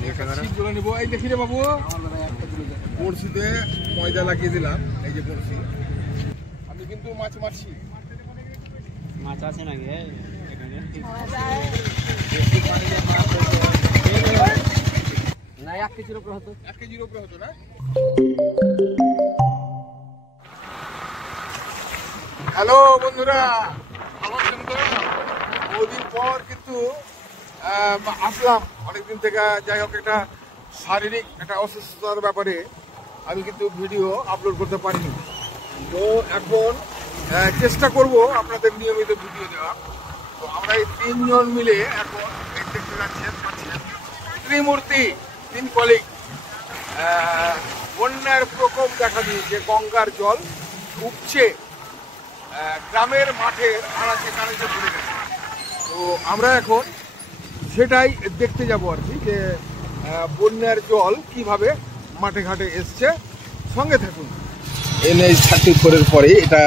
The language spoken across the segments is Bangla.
ছিপগুলো নেবো। এই দেখি রে বাবু, বড়শিতে ময়দা লাগিয়ে দিলাম। এই যে বড়শি, আমি কিন্তু মাছ মারছি। মাছ আছে নাকি এখানে? না, 1 কেজির উপরে হতো। 1 কেজির উপরে হতো না? হ্যালো বন্ধুরা, ভালো আছেন তো? বহুদিন পর কিন্তু আসলাম, অনেকদিন থেকে। যাই হোক, একটা শারীরিক একটা অসুস্থতার ব্যাপারে আমি কিন্তু ভিডিও আপলোড করতে পারিনি। তো এখন চেষ্টা করব আপনাদের নিয়মিত ভিডিও দেওয়া। তো আমরা এই 3 জন মিলে এখন দেখতে পাচ্ছেন ত্রিমূর্তি 3 কলিগ বন্যার প্রকোপ দেখা দিয়েছে। গঙ্গার জল উপচে গ্রামের মাঠের আনাচে কানাচে পড়ে গেছে। তো আমরা এখন সেটাই দেখতে যাব আর কি, যে বন্যার জল কিভাবে মাঠে ঘাটে এসছে। সঙ্গে থাকুন। NH-34-এর পরে এটা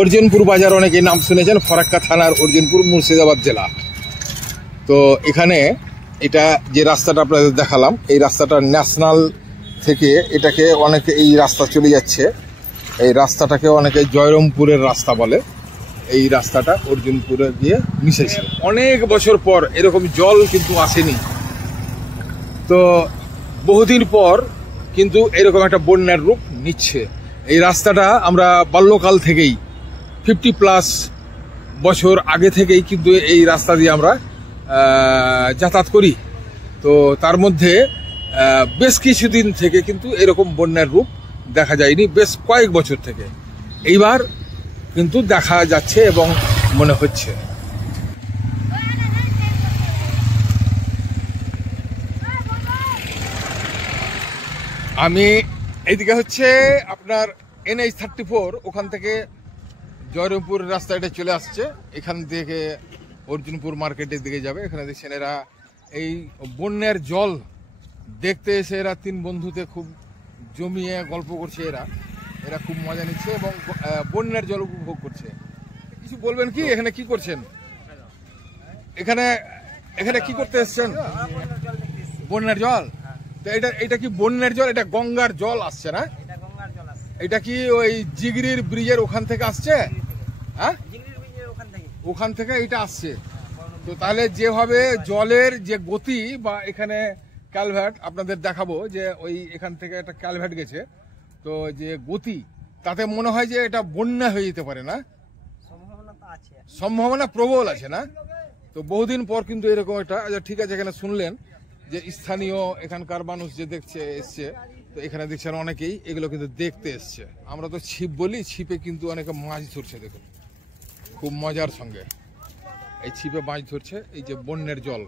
অর্জুনপুর বাজার, অনেকে নাম শুনেছেন, ফরাক্কা থানার অর্জুনপুর, মুর্শিদাবাদ জেলা। তো এখানে এটা যে রাস্তাটা আপনাদের দেখালাম, এই রাস্তাটা ন্যাশনাল থেকে এটাকে অনেকে, এই রাস্তা চলে যাচ্ছে, এই রাস্তাটাকে অনেকে জয়রামপুরের রাস্তা বলে। এই রাস্তাটা অর্জুনপুরে গিয়ে মিশেছে। অনেক বছর পর এরকম জল কিন্তু আসেনি। তো বহুদিন পর কিন্তু এরকম একটা বন্যার রূপ নিচ্ছে। এই রাস্তাটা আমরা বাল্যকাল থেকেই, 50+ বছর আগে থেকেই কিন্তু এই রাস্তা দিয়ে আমরা যাতায়াত করি। তো তার মধ্যে বেশ কিছুদিন থেকে কিন্তু এরকম বন্যার রূপ দেখা যায়নি, বেশ কয়েক বছর থেকে। এইবার কিন্তু দেখা যাচ্ছে এবং মনে হচ্ছে। আমি এইদিকে হচ্ছে আপনার NH-34, ওখান থেকে জয়রামপুর রাস্তা এটা চলে আসছে, এখান থেকে অর্জুনপুর মার্কেটের দিকে যাবে। এখানে দেখছেন এরা এই বন্যার জল দেখতে এসে এরা 3 বন্ধুতে খুব জমিয়ে গল্প করছে। এরা খুব মজা নিচ্ছে এবং বন্যার জল উপভোগ করছে। কিছু বলবেন কি? এখানে কি করছেন? এখানে কি করতে এসছেন? বন্যার জল। তো এটা কি বন্যার জল? এটা গঙ্গার জল আসছে না? এটা কি ওই জিগরির ব্রিজের ওখান থেকে আসছে? হ্যাঁ, ওখান থেকে এটা আসছে। তো তাহলে যেভাবে জলের যে গতি, বা এখানে ক্যালভার্ট আপনাদের দেখাবো, যে ওই এখান থেকে একটা ক্যালভার্ট গেছে, তো যে গতি, তাতে মনে হয় যে এটা বন্যা হয়ে যেতে পারে না? সম্ভাবনা প্রবল আছে না? তো বহুদিন পর কিন্তু এরকম একটা, আচ্ছা ঠিক আছে, এখানে শুনলেন যে স্থানীয় এখানকার মানুষ যে এসছে, তো এখানে দেখছেন অনেকেই এগুলো কিন্তু দেখতে এসছে। আমরা তো ছিপ বলি, ছিপে কিন্তু অনেকে মাছ ধরছে, দেখুন খুব মজার সঙ্গে এই ছিপে মাছ ধরছে, এই যে বন্যার জল।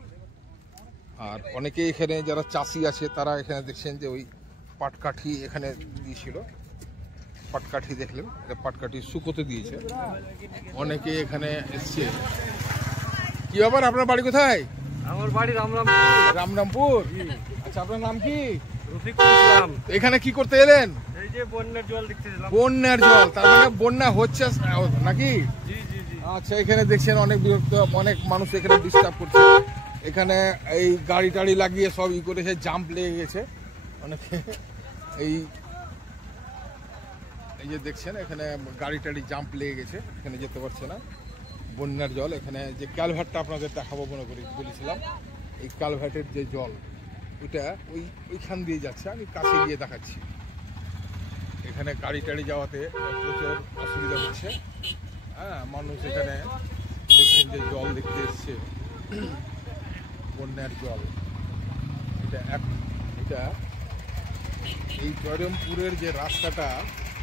আর অনেকে এখানে যারা চাষি আছে, তারা এখানে দেখছেন যে ওই পাটকাঠি এখানে দিয়েছিল, পাটকাঠি দেখলেন, এটা পাটকাঠি শুকোতে দিয়েছে। অনেকে এখানে এসছে। কি ব্যাপার, আপনার বাড়ি কোথায়? আমার বাড়ি রামরামপুর। আচ্ছা, আপনার নাম কি? রফিকুল ইসলাম। এখানে কি করতে এলেন? এই যে বন্যার জল দেখতে এলাম। বন্যার জল, তার মানে বন্যা হচ্ছে নাকি? জি জি জি। আচ্ছা, এখানে দেখছেন অনেক বিরক্ত, অনেক মানুষ এখানে ডিস্টার্ব করছে। এখানে এই গাড়ি টাড়ি লাগিয়ে সব করেছে, জাম্প লেগে গেছে অনেকে। এই যে দেখছেন এখানে গাড়ি টাড়ি জাম্প লেগে গেছে, এখানে যেতে পারছে না। বন্যার জল, এখানে যে ক্যালভার্টটা আপনাদের দেখাবো মনে করি বলেছিলাম, এই ক্যালভার্টের যে জল, ওইটা ওইখান দিয়ে যাচ্ছে। আমি কাছে গিয়ে দেখাচ্ছি। এখানে গাড়ি টাড়ি যাওয়াতে প্রচুর অসুবিধা হচ্ছে। হ্যাঁ, মানুষ এখানে দেখছেন যে জল দেখতে এসছে, বন্যার জল। এটা এই জয়রামপুরের যে রাস্তাটা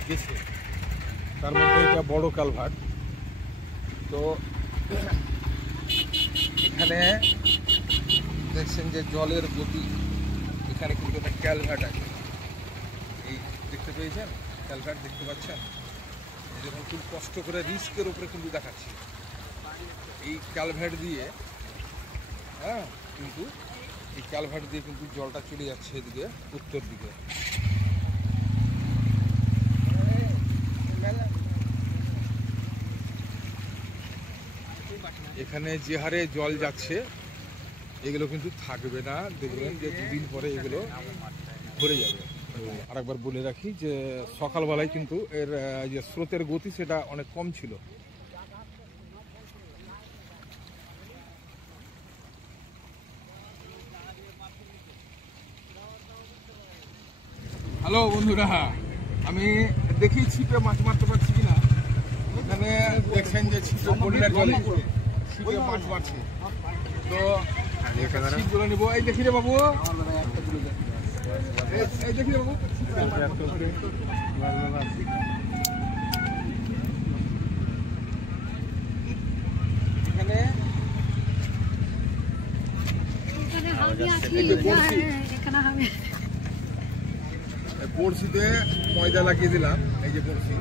গেছে, তার মধ্যে এটা বড় কালভার্ট। তো এখানে দেখছেন যে জলের গতি, এখানে কিন্তু একটা ক্যালভার্ট আছে, এই দেখতে পেয়েছেন? ক্যালভার্ট দেখতে পাচ্ছেন? এরকম খুব কষ্ট করে রিস্কের উপরে কিন্তু দেখাচ্ছি। এই ক্যালভার্ট দিয়ে, হ্যাঁ, কিন্তু এই ক্যালভার্ট দিয়ে কিন্তু জলটা চলে যাচ্ছে এদিকে, উত্তর দিকে। এখানে যে হারে জল যাচ্ছে, এগুলো কিন্তু থাকবে না, দেখবেন যে দুদিন পরে এগুলো ভরে যাবে। আরেকবার বলে রাখি যে সকালবেলায় কিন্তু এর যে স্রোতের গতি সেটা অনেক কম ছিল। হ্যালো বন্ধুরা, আমি দেখি ছিপে মাছ মারতে পারছি কিনা। এখানে দেখছেন যে ছিপে বন্যার জলে ছিপে মাছ মারছে, তো ছিপগুলো নেবো। এই দেখি রে বাবু, এই দেখি রে বাবু, এখানে বড়শিতে ময়দা লাগিয়ে দিলাম। এই যে বড়শি,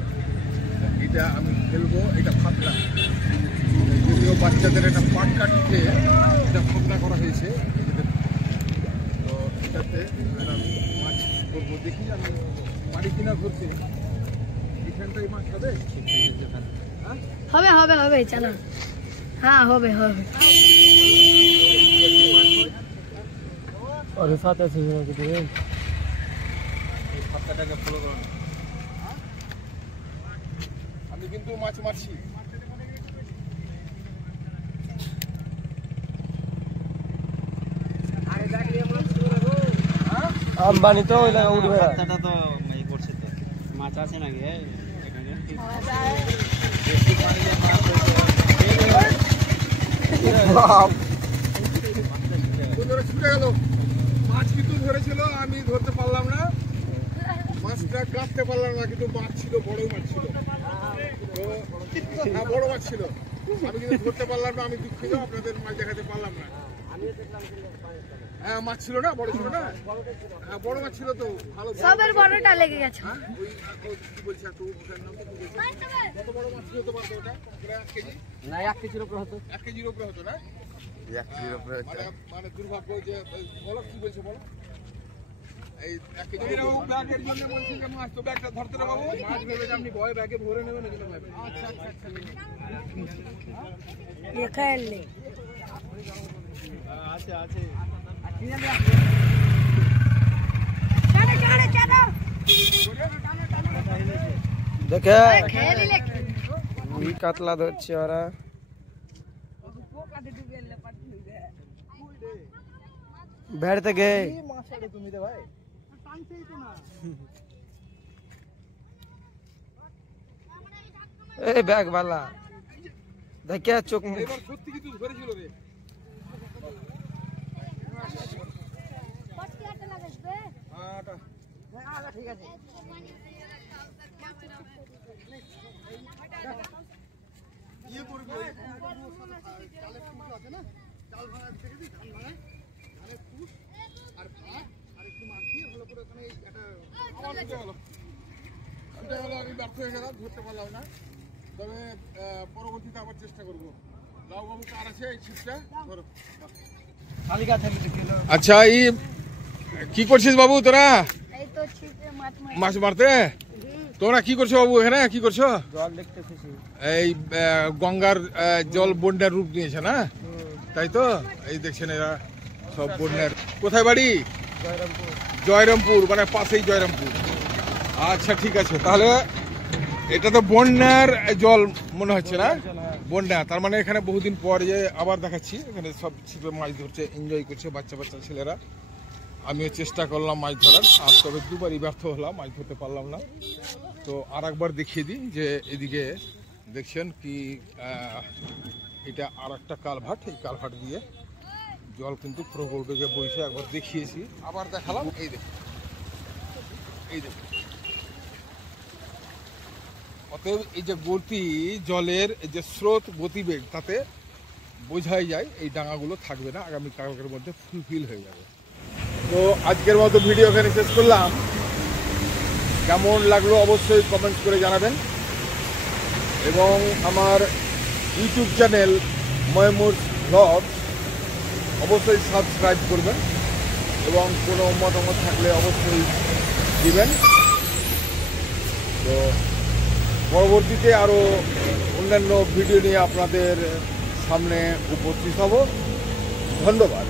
এটা আমি ফেলবো, এটা ফাতনা, যদিও বাচ্চাদের একটা পাট কাটতে এটা ফাতনা করা হয়েছে। তো এটাতে আমি মাছ করবো, দেখি আমি পারি কিনা ধরতে। এখানটাই মাছ হবে, হবে হবে হবে, চলো। হ্যাঁ হবে হবে। और साथ ऐसे ही रख दिए ফাতনাটাকে ফলো করো। আমি কিন্তু মাছ মারছি। अंबानी तो ওই লাগা উঠবে রাস্তাটা তো এই করছে তো মাছ আছে নাকি এখানে ছুটে গেল মাছ, কিন্তু ধরেছিল, আমি ধরতে পারলাম না, মাছটা কাটতে পারলাম না, কিন্তু মাছ ছিল, বড় মাছ ছিল। তো হ্যাঁ, বড় মাছ ছিল, আমি কিন্তু ধরতে পারলাম না। আমি দুঃখিত, আপনাদের মাছ দেখাতে পারলাম না। হ্যাঁ, মাছ ছিল না, বড় ছিল না, হ্যাঁ বড় মাছ ছিল তো, ভালো। সবের বড়টা লেগে গেছে। হ্যাঁ, ওই কি বলছে একটু ওটার নাম তো কি বলছে? কত বড় মাছ ছিল তো পারতো ওটা? ওটা 1 কেজি? না 1 কেজির উপরে হতো। 1 কেজির উপরে হতো না? 1 কেজির উপরে মানে দুর্ভাগ্য যে, বলো কি বলছো বলো। এই 1 কেজি ব্যাগের জন্য বলছি যে মাছ তো ব্যাগটা ধরতে না বাবু, মাছ ভেবে যে আপনি ভয় ব্যাগে ভরে নেবেন এজন্য ভাবে। আচ্ছা আচ্ছা আচ্ছা, দেখাইলে আছে আছে চলো চলো চলো দেখে খেলি লেখি এই কাতলা ধরছে ওরা। বেড়তে গে এই ব্যাগ वाला দেখে চোখ এবার সত্যি কিছু ধরেছিল রে। ঠিক আছে। ইয়ে করবে চালের কুচ আছে না, চাল ভাঙা থেকে দিই, ধান ভাঙা, ধানের কুচ আর ভাত আর একটু মাখিয়ে ভালো করে ওখানে একটা আমার ছুটে গেল। আমি ব্যর্থ হয়ে গেলাম, ধরতে পারলাম না। তবে পরবর্তীতে আবার চেষ্টা করবো। লাউ বাবু কার আছে এই ছিপটা ধরো। আচ্ছা, এই কি করছিস বাবু তোরা? এই তো ছিপে মাছ মারতে তোমরা কি করছো বাবু? এখানে কি করছো? জল দেখতেছিস এই গঙ্গার জল বন্যার রূপ নিয়েছে না, তাই তো? এই দেখছেন এরা সব বন্যার। কোথায় বাড়ি? জয়রামপুর, মানে পাশেই জয়রামপুর। আচ্ছা ঠিক আছে, তাহলে এটা তো বন্যার জল মনে হচ্ছে না? বন্যা, তার মানে এখানে বহুদিন পর যে আবার দেখাচ্ছি, এখানে সব ছিপে মাছ ধরছে, এনজয় করছে বাচ্চা বাচ্চা ছেলেরা। আমিও চেষ্টা করলাম মাছ ধরার, আর তবে দুবারই ব্যর্থ হলাম, মাছ ধরতে পারলাম না। তো আর একবার দেখিয়ে দিই যে এদিকে দেখছেন কি, এটা আর একটা কালভার্ট, এই কালভার্ট দিয়ে জল কিন্তু প্রবল বেগে বইছে। একবার দেখিয়েছি, আবার দেখালাম। এই দেখুন, এই দেখুন। অতএব এই যে গতি জলের, এই যে স্রোত গতিবেগ, তাতে বোঝাই যায় এই ডাঙাগুলো থাকবে না, আগামী কালকের মধ্যে ফুলফিল হয়ে যাবে। তো আজকের মতো ভিডিও এখানে শেষ করলাম। কেমন লাগলো অবশ্যই কমেন্ট করে জানাবেন, এবং আমার ইউটিউব চ্যানেল ময়মুর ব্লগ অবশ্যই সাবস্ক্রাইব করবেন, এবং কোনো মতামত থাকলে অবশ্যই দিবেন। তো পরবর্তীতে আরও অন্যান্য ভিডিও নিয়ে আপনাদের সামনে উপস্থিত হব। ধন্যবাদ।